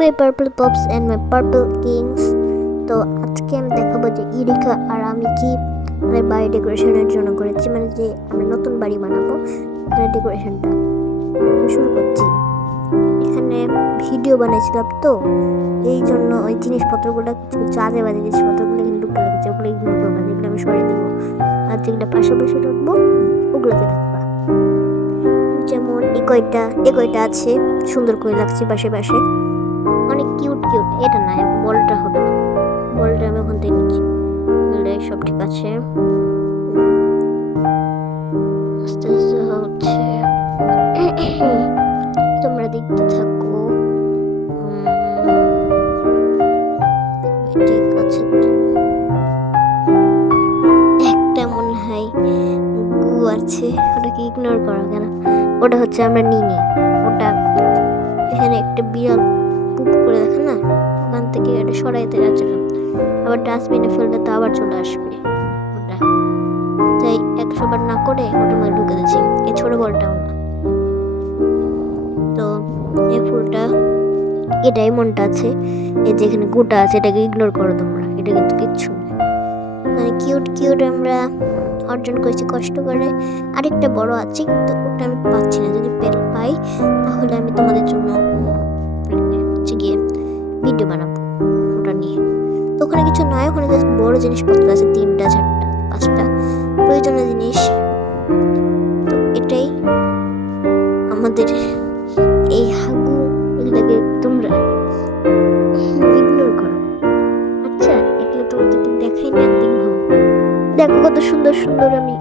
My purple pops and my purple kings. তো আজকে আমি দেখাবো যে ইরিকা আর আমি কি আমাদের বাড়ি ডেকোরেশনের জন্য করেছি, মানে যে আমরা নতুন বাড়ি বানাবো এখানে ডেকোরেশনটা শুরু করছি। এখানে ভিডিও বানাইছিলাম, তো এই জন্য ওই জিনিসপত্রগুলো কিছু কিছু আজে বাজে জিনিসপত্রগুলো কিন্তু ঢুকে রেখেছে, ওগুলো ইগনোর করবা, যেগুলো আমি সরিয়ে দেবো। আর যেগুলো পাশাপাশি রাখবো ওগুলোকে দেখবা। যেমন এ কয়টা আছে, সুন্দর করে লাগছে পাশে পাশে, অনেক কিউট কিউট। এটা না, বলটা হবে না, বলটা আমি ওখান থেকে নিচ্ছি। সব ঠিক আছে, আস্তে আস্তে হচ্ছে, তোমরা দেখতে থাকো। ঠিক আছে, তো একটা মনে হয় গু আছে, ওটাকে ইগনোর করা কেন, ওটা হচ্ছে আমরা নিই, ওটা এখানে একটা বিড়াল পুপ করে দেখে না, ওখান থেকে এটা সরাইতে যাচ্ছিলাম, আবার ডাস্টবিনে ফেললে তো আবার চলে আসবে ওটা, তাই 100 বার না করে ওটার মধ্যে ঢুকে দিচ্ছি। এই ছোট বলটাও না, তো এই ফুলটা এটাই মনটা আছে, এই যেখানে গোটা আছে এটাকে ইগনোর করো তোমরা, এটা কিন্তু কিচ্ছু না, মানে কিউট কিউট আমরা অর্জন করেছি কষ্ট করে। আরেকটা বড় আছে কিন্তু ওটা আমি পাচ্ছি না, যদি পাই তাহলে আমি তোমাদের জন্য হচ্ছে গিয়ে ভিডিও বানাবো ওটা নিয়ে। তো ওখানে কিছু নয়, ওখানে জাস্ট বড় জিনিসপত্র আছে, 3টা 4টা 5টা প্রয়োজনীয় জিনিস। তো এটাই আমাদের এই হাগু, এগুলোকে তোমরা ইগনোর করো। আচ্ছা, এগুলো তোমাদেরকে দেখাই না, একদিন দেখো কত সুন্দর সুন্দর আমি